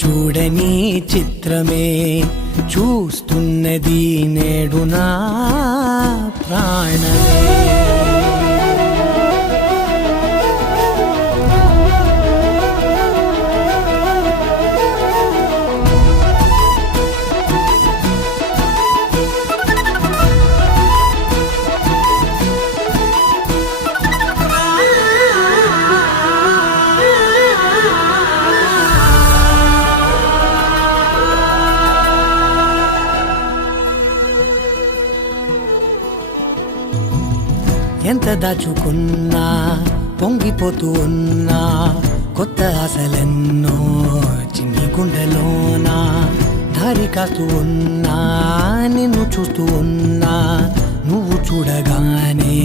చూడని చిత్రమే చూస్తున్నది నేడు నా ప్రాణమే. ఎంత దాచుకున్నా పొంగిపోతూ ఉన్నా కొత్త ఆశలెన్నో చిన్ని గుండెలోనా దారి కాస్తూ ఉన్నా నిన్ను చూస్తూ ఉన్నా నువ్వు చూడగానే